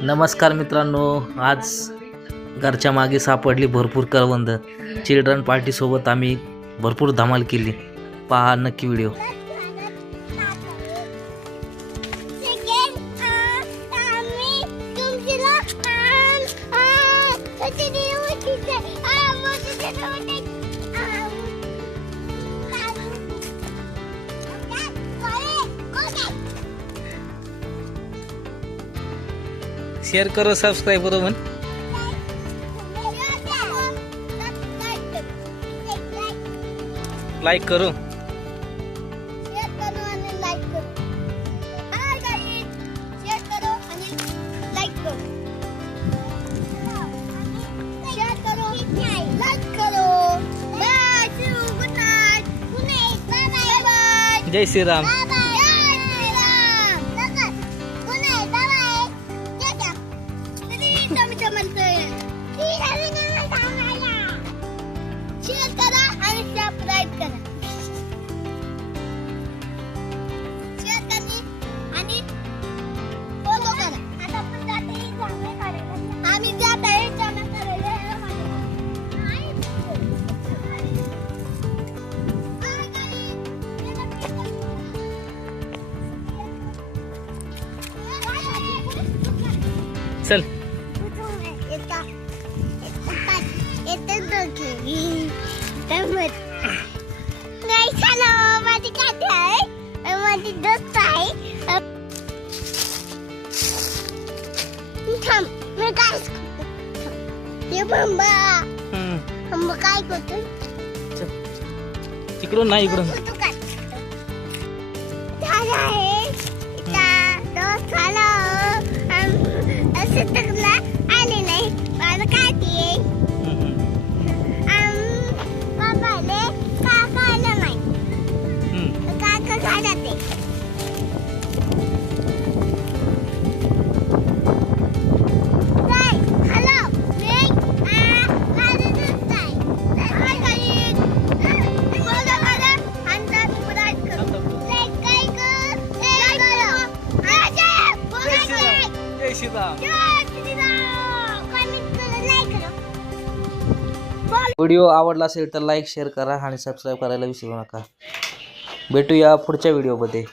नमस्कार मित्रांनो, आज घरच्या मागे सापडली भरपूर करवंद. चिल्ड्रन पार्टी सोबत आम्ही भरपूर धमाल केली. पहा नक्की व्हिडिओ. शेअर करो, सबस्क्राईब करो म्हण. लाईक करो. जय श्रीराम. चल. काय करतो इकडून नाही, इकडून आले नाही माझं काय ते बाबाले काका आलं नाही. काका काय जाते व्हिडिओ आवडला असेल तर लाईक शेअर करा आणि सबस्क्राईब करायला विसरू नका. भेटूया पुढच्या व्हिडिओमध्ये.